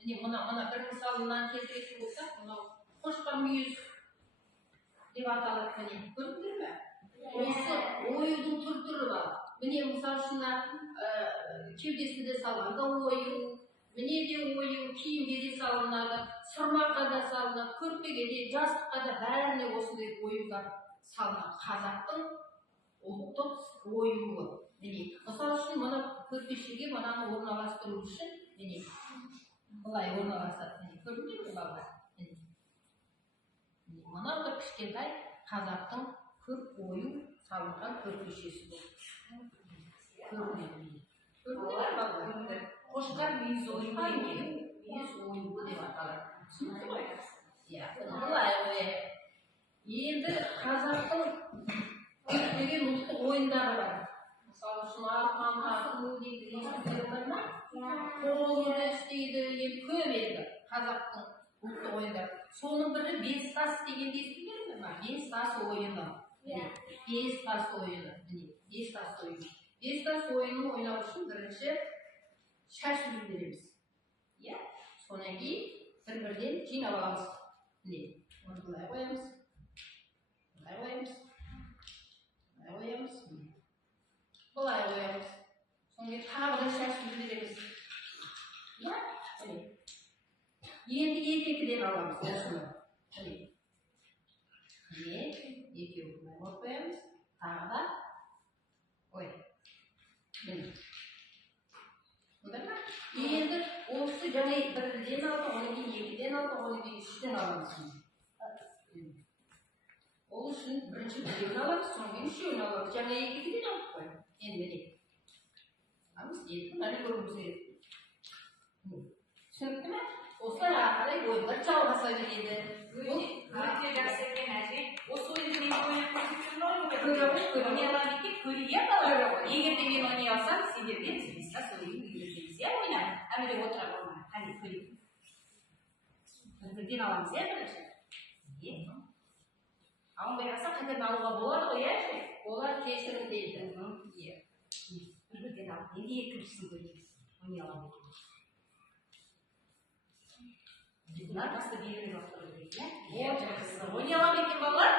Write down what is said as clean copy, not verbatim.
Міне мына бір мысалынан келтіретін болсақ, мынау қошқан мүйіз деп аталады. Міне көрдіңдер ме? Осы оюдың түр-түрі бар. Міне мысалы үшін кеудесінде салғанда ою, міне де ою, киімге де салынады, сырмаққа да салынады, көрпеге де, жастыққа да бәріне осындай оюлар салынады. Қазақтың ұлттық оюы. Міне мысалы үшін мына көрпешеге мынаны орналастыру үшін міне былай орналасады. Көрдіңдер ме балалар? Мына бір кішкентай қазақтың көп ою салынған көрпешесі болды. Көрдіңдер ме балалар? Қошқан мүйіз ою деп аталады. Түсінікті ғой? Былай қояйық. Енді қазақтың көптеген ұлттық ойындары бар. Мысалы үшін арқан тарту дейді, естідіңдер ме? Қол күрес дейді, енді көп енді қазақтың ұлттық ойындары. Соның бірі бес тас дегенді естідіңдер ме? Бес тас ойыны. Бес тас ойыны. Бес тас ойыны. Бес тас ойынын ойнау үшін бірінші шаш береміз. Содан кейін бір-бірден жинап аламыз. Оны былай қоямыз. Былай қоямыз. Былай қоямыз. Былай қоямыз. Содан кейін тағы да шаш береміз. Енді екі-екіден аламыз. Осыны. Екеуі былай қоямыз. Тағы да. Енді осы жаңа бірден алды, оны кейін екіден алды, оны кейін үштен аламыз. Ол үшін бірінші бірден аламыз, соң кейін үшеуін аламыз. Жаңа екіден алып қой. Енді міне. Аламыз, екі мәрі көріміз керек. Түсінікті ме? Осылай ақырай ойындар жалғаса береді. Өте жақсы екен әже. Осы ойынды мен ойнап көрсеткен көрейік балалар. Егер де мен ойнай алсам, сендерге бес тас ойын үйретеміз, ойнап. Әміре отыра болмай. Қане көрейік. Бірден аламыз, бірінші. Алынбай қалса қайтадан алуға болады ғой, әже? Олар кешірім дейді. Бірден алып, енді екіншісін көрейік. Ойнай аламын. Бұлар басты береміз автор дейді, ойнай аламын екен балалар?